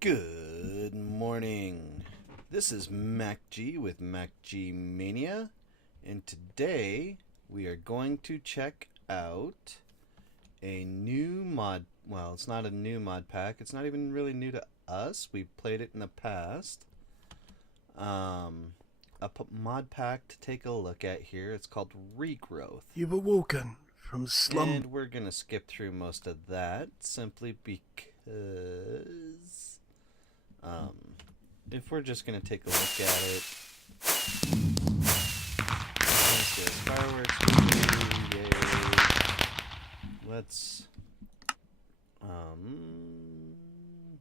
Good morning. This is MacG with MacG Mania, and today we are going to check out a new mod. Well, it's not a new mod pack. It's not even really new to us. We've played it in the past. Mod pack to take a look at here. It's called Regrowth. You were walking from slum. And we're going to skip through most of that simply because if we're just going to take a look at it, fireworks, yay. Let's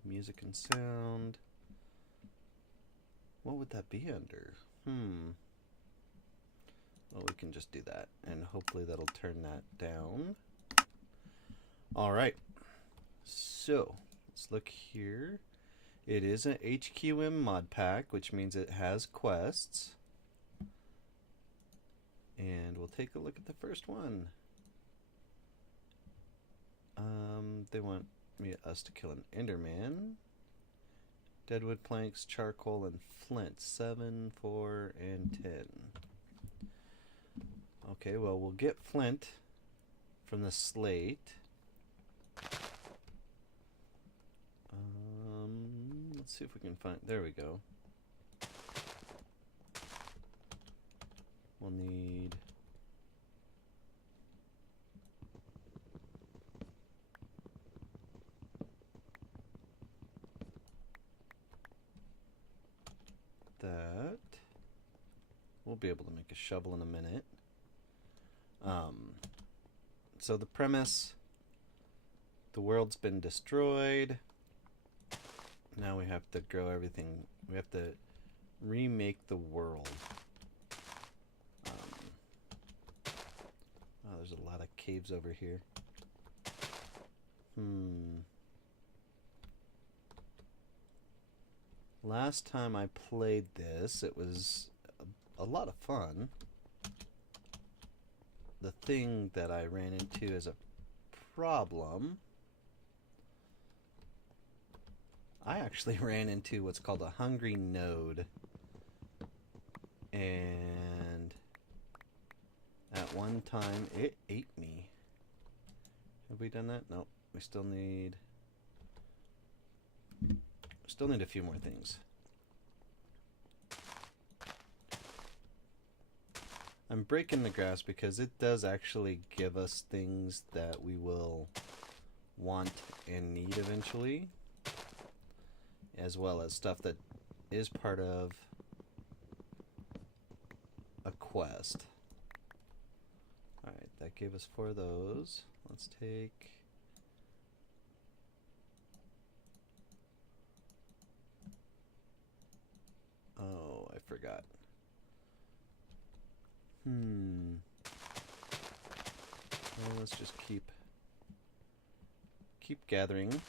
music and sound. What would that be under? Well, we can just do that, and hopefully that'll turn that down. Alright, so let's look here. It is an HQM mod pack, which means it has quests. And we'll take a look at the first one. They want us to kill an Enderman. Deadwood planks, charcoal, and flint. 7, 4, and 10. Okay, well, we'll get flint from the slate. Let's see if we can find... There we go. We'll need... that. We'll be able to make a shovel in a minute. So the premise, the world's been destroyed. Now we have to grow everything. We have to remake the world. Oh, there's a lot of caves over here. Last time I played this, it was a lot of fun. The thing that I ran into as a problem, I actually ran into what's called a hungry node, and at one time it ate me. Have we done that? Nope. We still need a few more things. I'm breaking the grass because it does actually give us things that we will want and need eventually, as well as stuff that is part of a quest. Alright, that gave us 4 of those. Let's take... Oh, I forgot. Well, let's just keep gathering.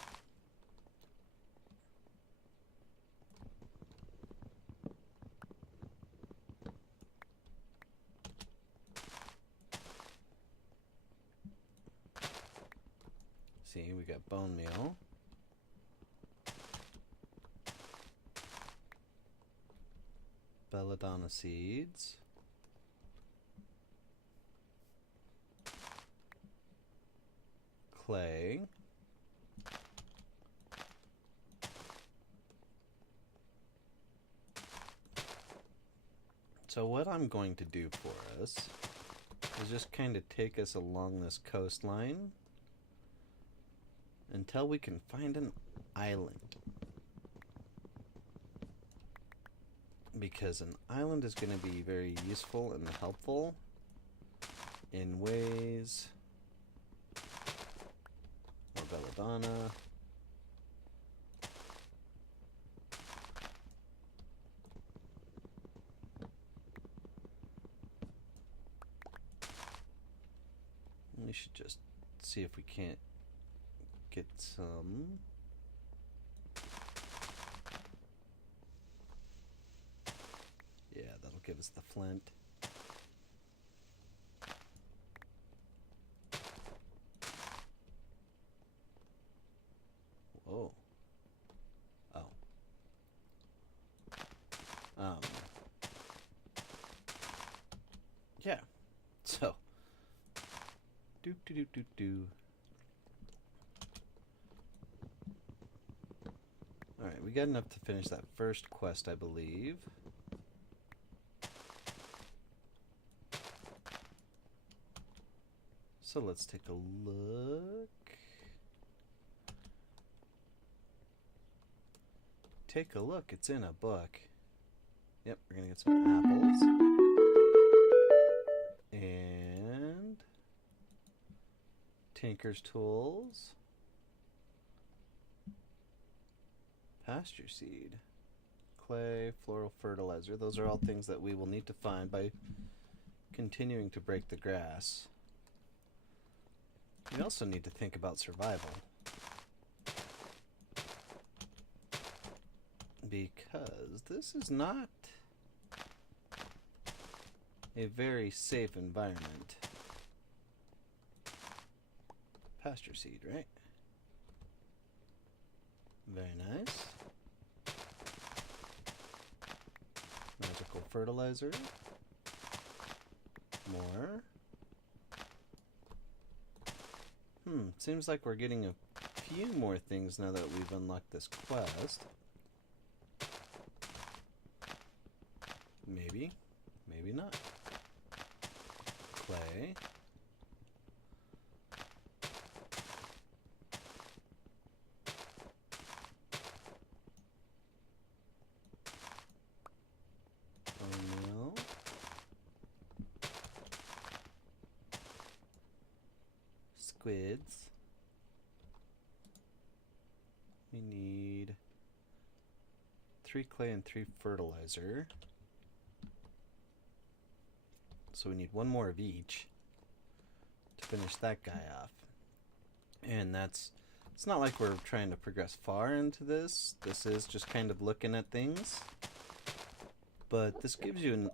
See, we got bone meal. Belladonna seeds. Clay. So what I'm going to do for us is just kind of take us along this coastline until we can find an island. Because an island is going to be very useful and helpful in ways... Belladonna. We should just see if we can't get some. Yeah, that'll give us the flint. Oh. Oh. Do do do do do. Alright, we got enough to finish that first quest, I believe. So let's take a look. Take a look, it's in a book. Yep, we're gonna get some apples. And Tinker's Tools. Pasture seed. Clay, floral fertilizer. Those are all things that we will need to find by continuing to break the grass. We also need to think about survival. Because this is not a very safe environment. Pasture seed, right? Very nice. Magical fertilizer. More. Seems like we're getting a few more things now that we've unlocked this quest. Maybe. Maybe not. Clay. Oatmeal. Squids. We need 3 clay and 3 fertilizer. So we need 1 more of each to finish that guy off. And it's not like we're trying to progress far into this. This is just kind of looking at things. But this gives you an...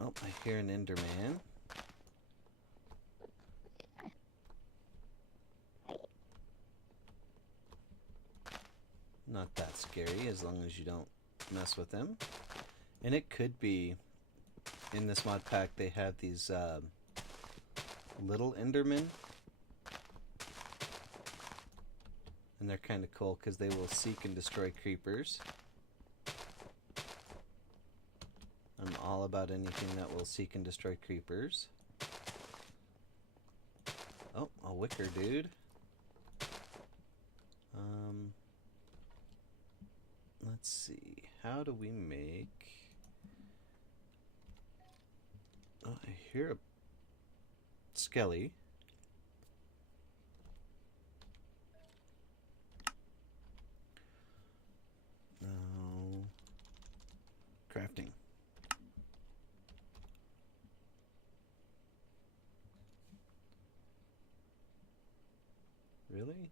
Oh, I hear an Enderman. Not that scary as long as you don't mess with him. And it could be... In this mod pack, they have these little Endermen. And they're kind of cool because they will seek and destroy creepers. I'm all about anything that will seek and destroy creepers. Oh, a wicker dude. Let's see. How do we make... Oh, I hear a skelly. No. Crafting. Really?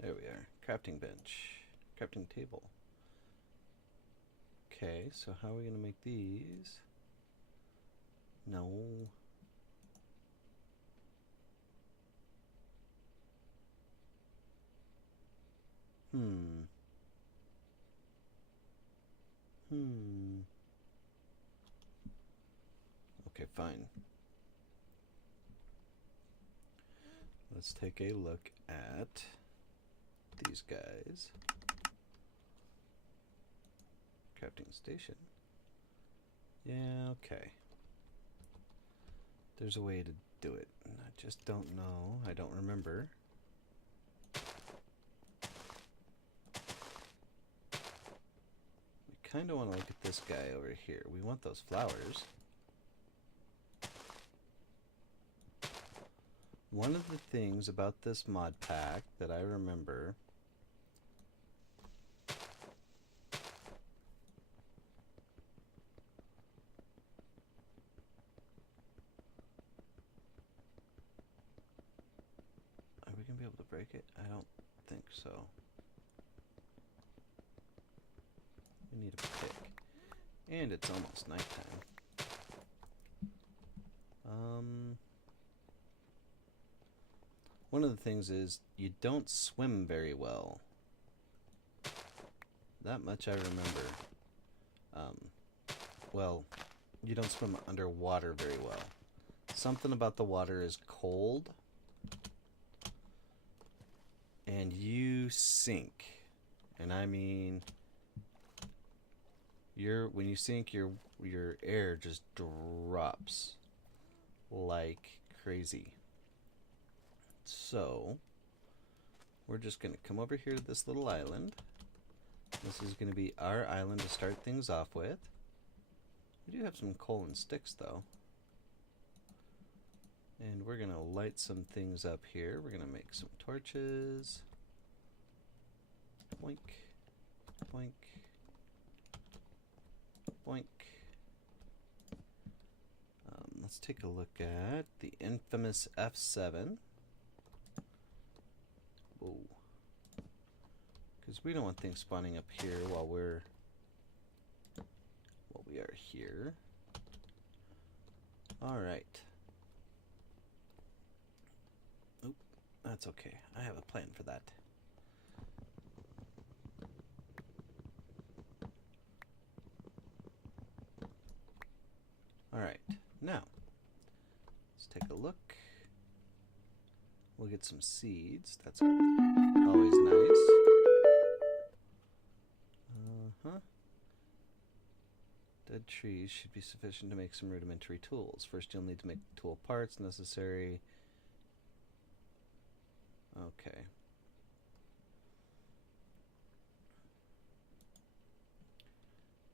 There we are. Crafting bench. Crafting table. Okay, so how are we going to make these? No. Okay, fine. Let's take a look at these guys. Crafting station. Yeah, okay. There's a way to do it. I just don't know. I don't remember. We kind of want to look at this guy over here. We want those flowers. One of the things about this mod pack that I remember are we going to be able to break it? I don't think so. We need a pick. And it's almost nighttime. One of the things is you don't swim very well. That much I remember. Well, you don't swim underwater very well. Something about the water is cold, and you sink. And I mean, when you sink, your air just drops like crazy. So we're just gonna come over here to this little island. This is gonna be our island to start things off with. We do have some coal and sticks though. And we're gonna light some things up here. We're gonna make some torches. Boink, boink, boink. Let's take a look at the infamous F7. Whoa. Because we don't want things spawning up here while we are here. Alright. Oop, that's okay. I have a plan for that. Alright, now let's take a look. We'll get some seeds. That's always nice. Dead trees should be sufficient to make some rudimentary tools. First you'll need to make tool parts necessary. Okay.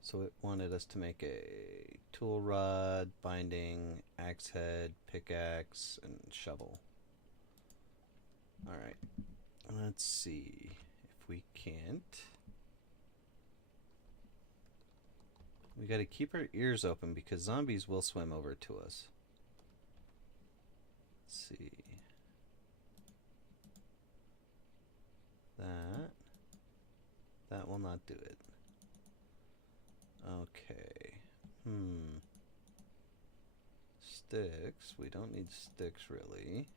So it wanted us to make a tool rod, binding, axe head, pickaxe, and shovel. Alright. Let's see if we can't. We gotta keep our ears open because zombies will swim over to us. Let's see. That will not do it. Okay. Sticks. We don't need sticks really.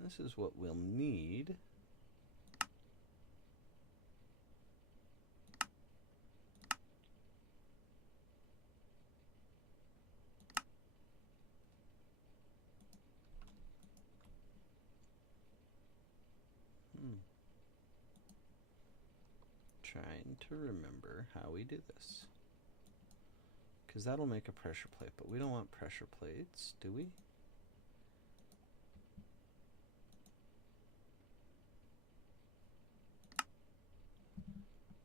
This is what we'll need. Trying to remember how we do this. Because that'll make a pressure plate, but we don't want pressure plates, do we?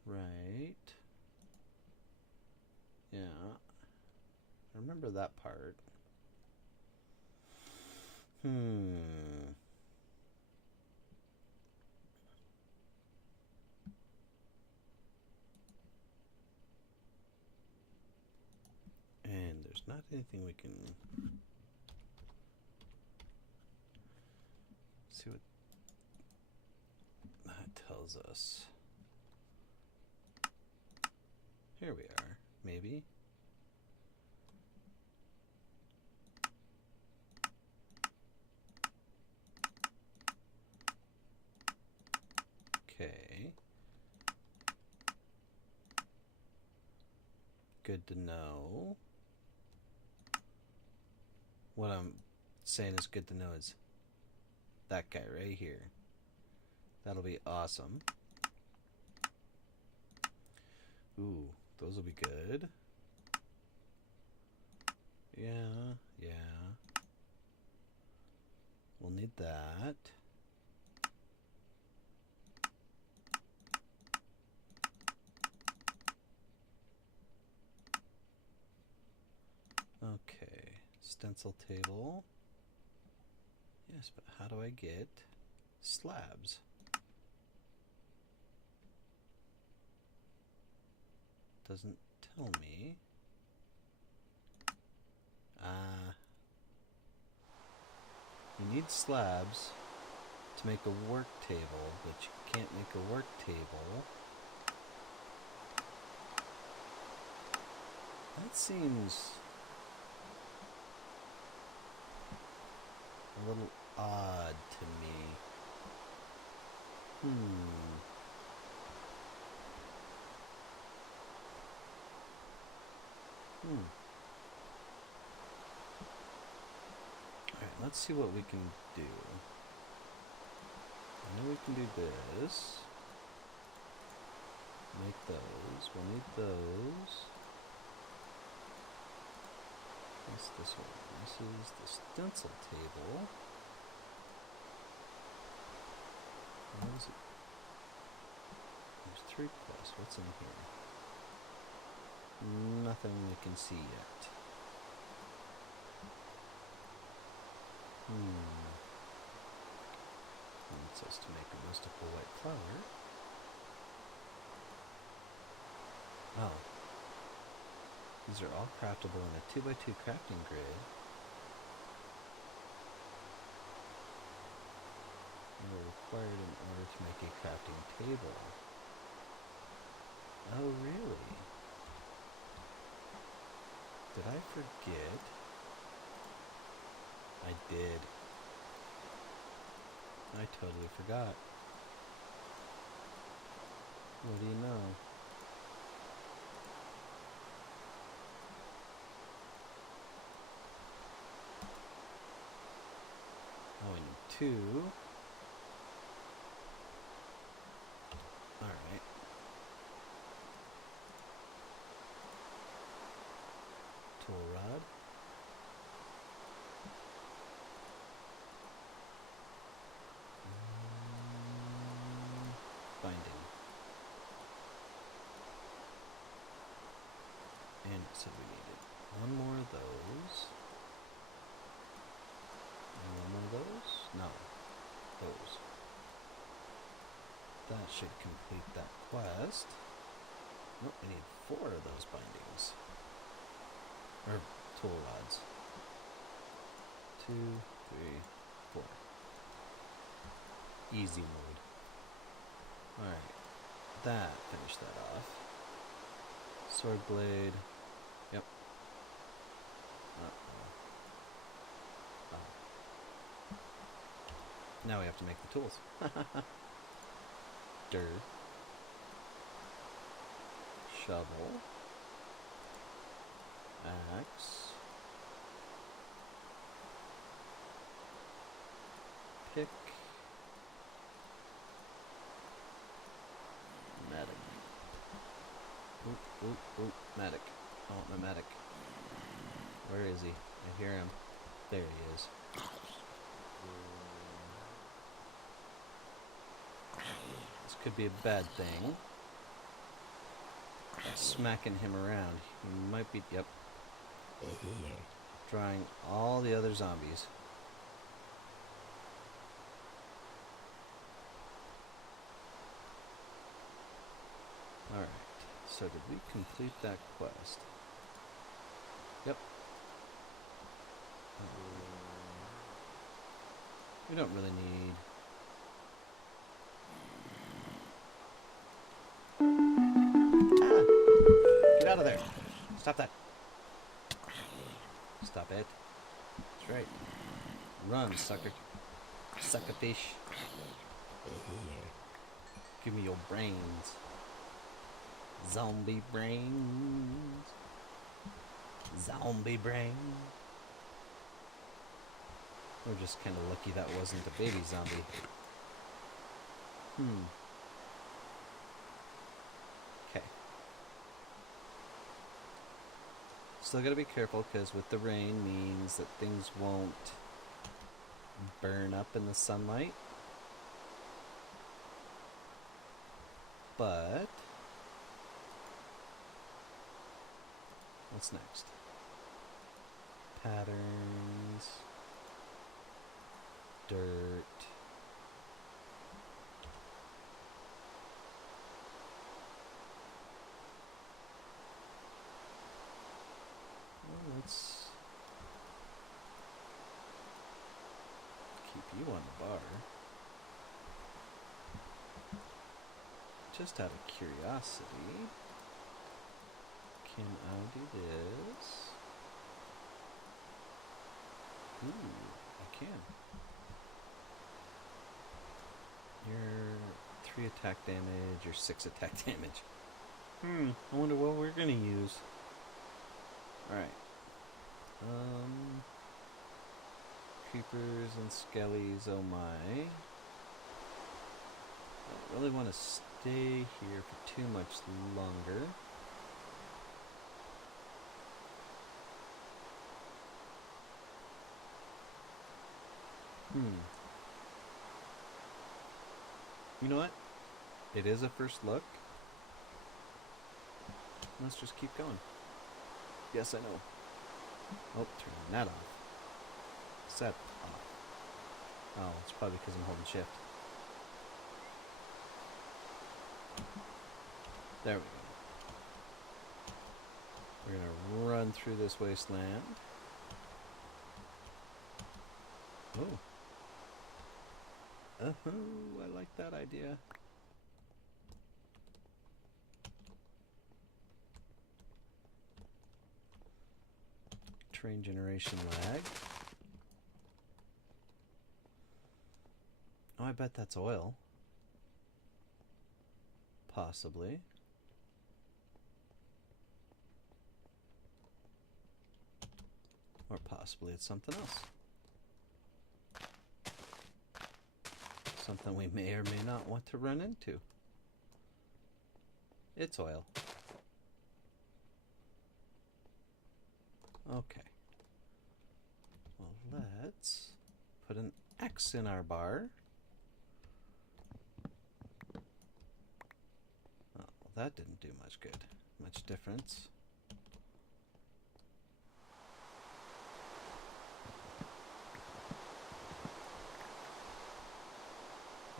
Right. Yeah. I remember that part. And there's not anything we can see what that tells us. Here we are, maybe. Okay. Good to know. What I'm saying is good to know is that guy right here. That'll be awesome. Ooh, those will be good. Yeah. We'll need that. Okay, stencil table. Yes, but how do I get slabs? Doesn't tell me. You need slabs to make a work table, but you can't make a work table. That seems a little odd to me. Alright, let's see what we can do. I know we can do this. Make those. We'll need those. What's this one? This is the stencil table. What is it? There's 3 quests. What's in here? Nothing we can see yet. Wants us to make a mystical white flower. Oh. These are all craftable in a 2x2 crafting grid. And are required in order to make a crafting table. Oh, really? Did I forget? I did. I totally forgot. What do you know? Oh, we need 2. Alright. Tool rod. Binding. And it said we needed 1 more of those. And 1 more of those? No. Those. That should complete that quest. Nope, we need 4 of those bindings. Or tool rods. 2, 3, 4. Easy mode. Alright. That finished that off. Sword blade. Yep. Oh. Now we have to make the tools. Dirt. Shovel. Axe. Pick. Medic. Oop, medic. I want my medic. Where is he? I hear him. There he is. This could be a bad thing. Smacking him around. He might be, yep. Drawing all the other zombies. Alright. So did we complete that quest? Yep. We don't really need... Get out of there! Stop that! Stop it. That's right. Run, sucker. Sucker fish. Give me your brains. Zombie brains. Zombie brain. We're just kind of lucky that wasn't a baby zombie. Okay. Still gotta be careful, because with the rain means that things won't burn up in the sunlight. But what's next? Patterns. Dirt. Well, let's keep you on the bar. Just out of curiosity, can I do this? Ooh, I can. 3 attack damage or 6 attack damage. I wonder what we're gonna use. Alright. Creepers and skellies, oh my. I don't really want to stay here for too much longer. You know what? It is a first look. Let's just keep going. Yes, I know. Oh, turning that off. Set off. Oh, it's probably because I'm holding shift. There we go. We're gonna run through this wasteland. Oh. I like that idea. Train generation lag. Oh, I bet that's oil. Possibly. Or possibly it's something else. Something we may or may not want to run into. It's oil. Okay. Well, let's put an X in our bar. Oh, well, that didn't do much good. Much difference.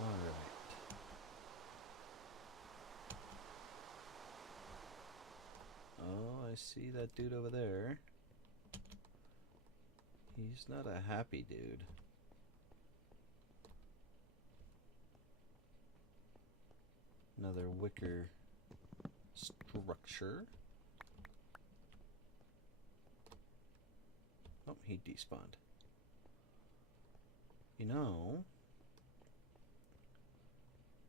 Alright. Oh, I see that dude over there. He's not a happy dude. Another wicker structure. Oh, he despawned. You know,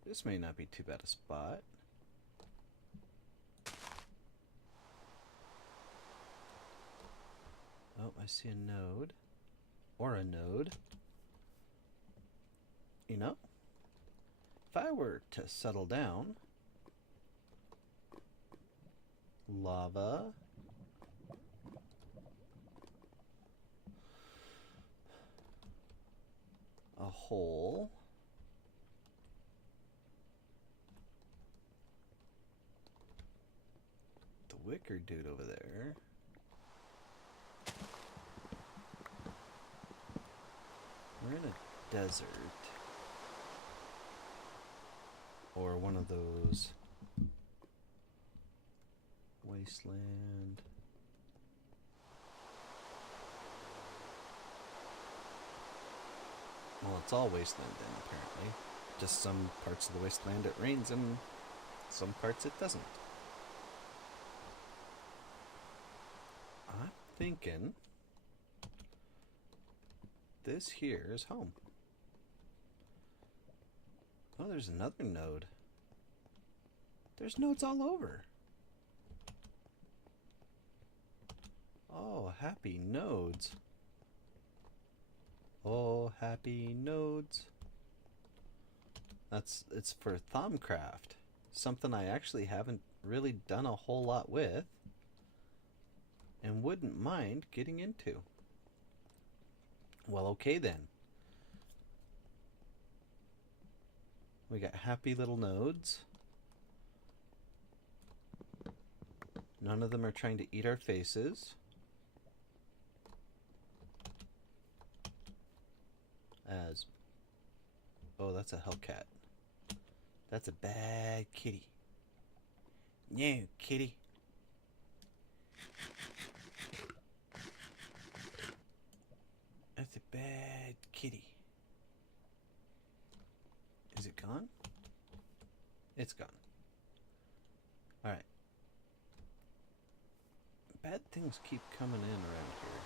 this may not be too bad a spot. Oh, I see a node. Or a node. You know, if I were to settle down, lava, a hole, the wicker dude over there, we're in a desert. Or one of those Wasteland. Well, it's all Wasteland then, apparently. Just some parts of the Wasteland it rains and some parts it doesn't. I'm thinking this here is home. Oh, there's another node. There's nodes all over. Oh, happy nodes. Oh, happy nodes. It's for Thumbcraft. Something I actually haven't really done a whole lot with. And wouldn't mind getting into. Well, okay then. We got happy little nodes. None of them are trying to eat our faces. As... Oh, that's a Hellcat. That's a bad kitty. No, kitty. That's a bad kitty. Is it gone? It's gone. Alright. Bad things keep coming in around here.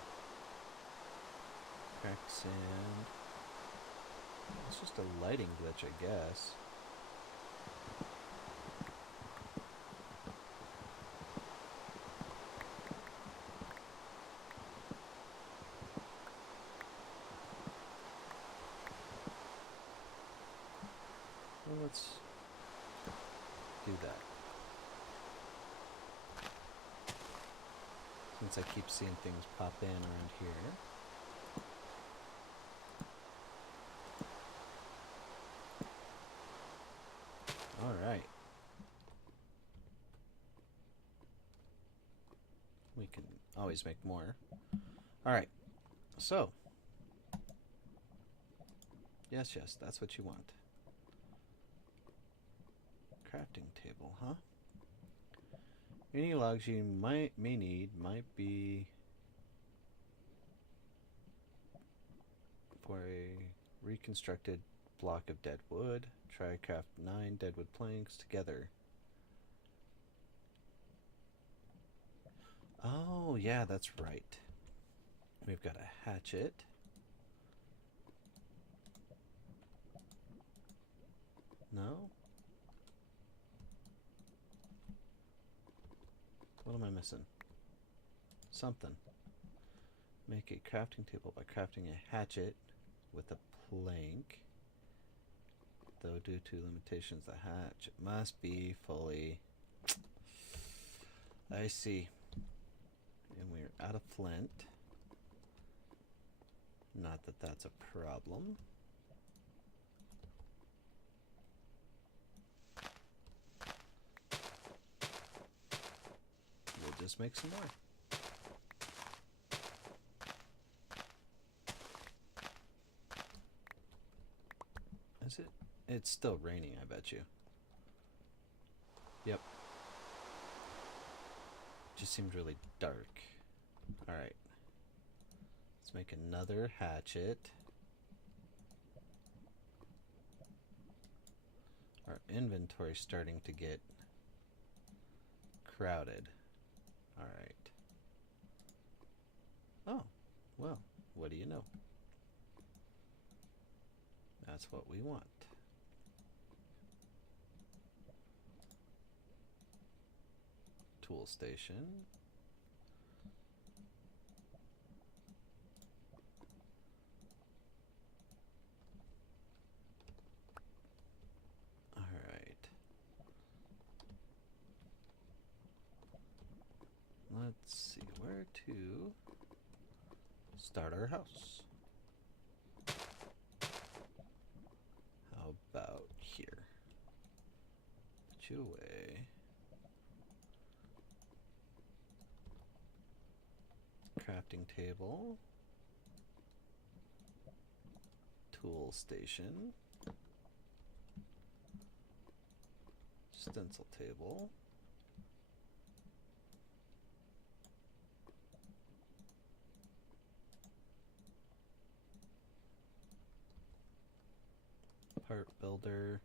Cracked sand. It's just a lighting glitch, I guess. Well, let's do that. Since I keep seeing things pop in around here. Alright. We can always make more. Alright. So. Yes, that's what you want. Crafting table, huh? Any logs you may need might be for a reconstructed block of dead wood. Try craft 9 deadwood planks together. Oh, yeah, that's right. We've got a hatchet. No? What am I missing? Something. Make a crafting table by crafting a hatchet with a plank. Though due to limitations, the hatchet must be fully... I see. And we're out of flint. Not that that's a problem. We'll just make some more. Is it? It's still raining, I bet you. Yep. Just seemed really dark. Alright. Let's make another hatchet. Our inventory's starting to get crowded. Alright. Oh, well, what do you know? That's what we want. Tool station. Alright. Let's see where to start our house. How about here? Put you away. Crafting table. Tool station. Stencil table. Part builder.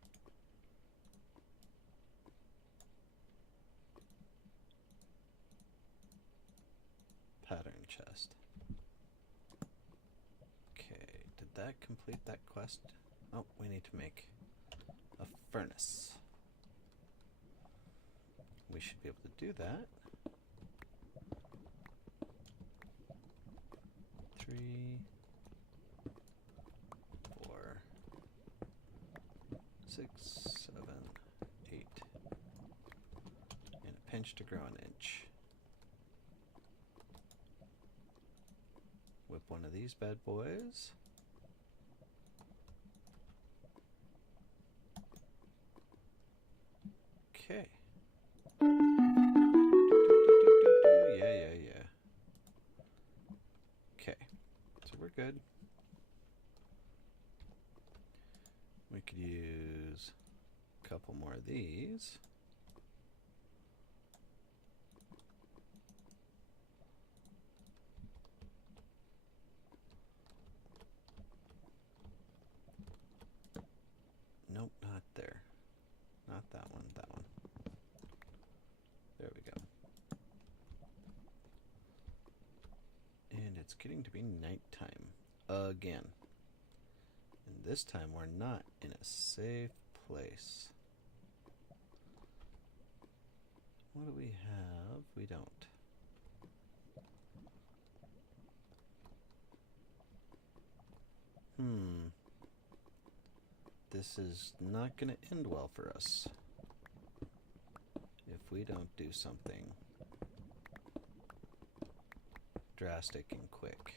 Pattern chest. Okay, did that complete that quest? Oh, we need to make a furnace. We should be able to do that. 3, 4, 6, 7, 8. And a pinch to grow an inch. Whip one of these bad boys. Okay. Yeah. Okay. So we're good. We could use a couple more of these. Nope, not there. Not that one, that one. There we go. And it's getting to be nighttime again. And this time we're not in a safe place. What do we have? We don't. this is not going to end well for us if we don't do something drastic and quick.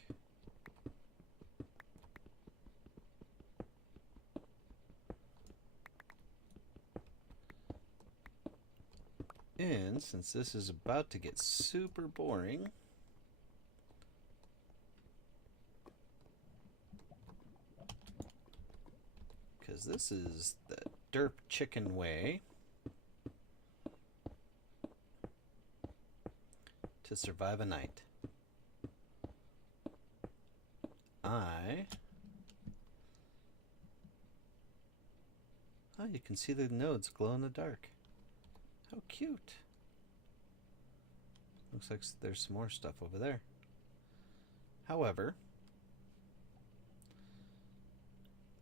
And since this is about to get super boring, because this is the derp chicken way to survive a night. Oh, you can see the nodes glow in the dark. How cute. Looks like there's some more stuff over there. However,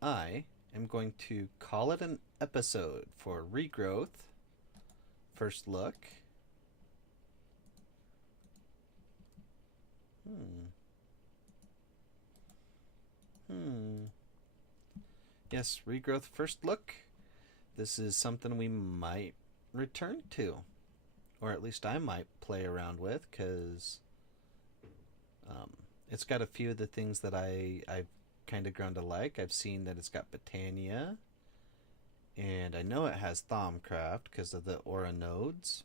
I am going to call it an episode for Regrowth. First look. Yes, Regrowth first look. This is something we might return to, or at least I might play around with, because it's got a few of the things that I've kind of grown to like. I've seen that it's got Botania, and I know it has Thaumcraft because of the aura nodes,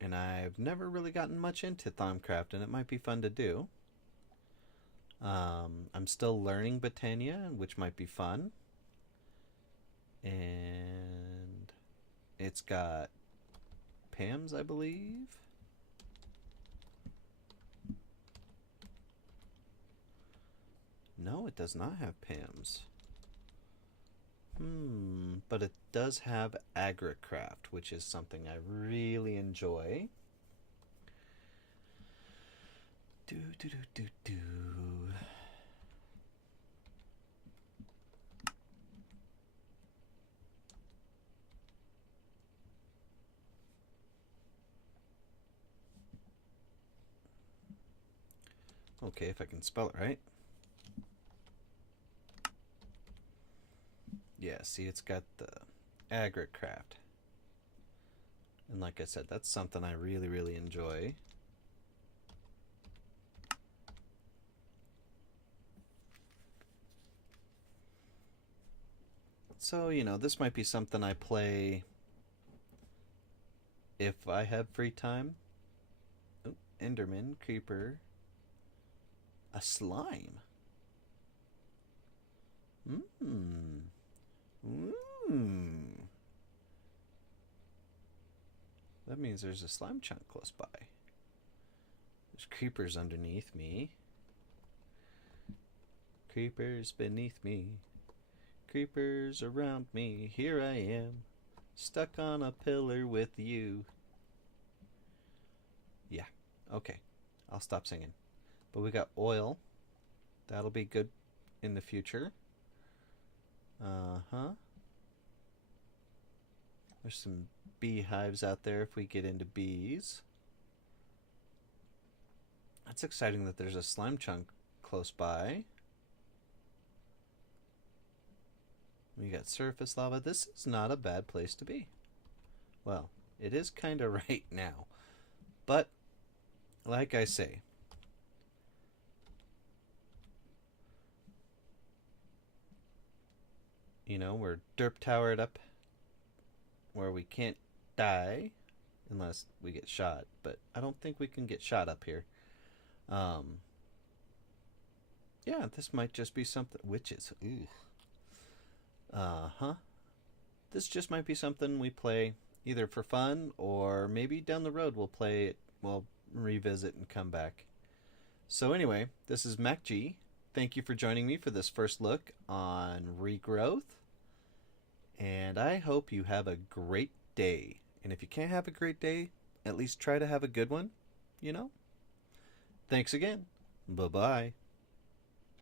and I've never really gotten much into Thaumcraft, and it might be fun to do. I'm still learning Botania, which might be fun. And it's got Pams, I believe. No, it does not have Pams. But it does have Agricraft, which is something I really enjoy. Okay, if I can spell it right. Yeah, see, it's got the Agricraft. And like I said, that's something I really, really enjoy. So, you know, this might be something I play if I have free time. Oh, Enderman, Creeper, a slime. That means there's a slime chunk close by. There's creepers underneath me. Creepers beneath me. Creepers around me. Here I am, stuck on a pillar with you. Yeah, okay. I'll stop singing. But we got oil. That'll be good in the future. There's some beehives out there if we get into bees. That's exciting that there's a slime chunk close by. We got surface lava. This is not a bad place to be. Well, it is kind of right now. But, like I say, you know, we're derp towered up where we can't die unless we get shot. But I don't think we can get shot up here. Yeah, this might just be something. Witches. Ooh. This just might be something we play either for fun, or maybe down the road we'll play it, we'll revisit and come back. So anyway, this is MacG. Thank you for joining me for this first look on Regrowth. And I hope you have a great day. And if you can't have a great day, at least try to have a good one, you know? Thanks again. Bye-bye.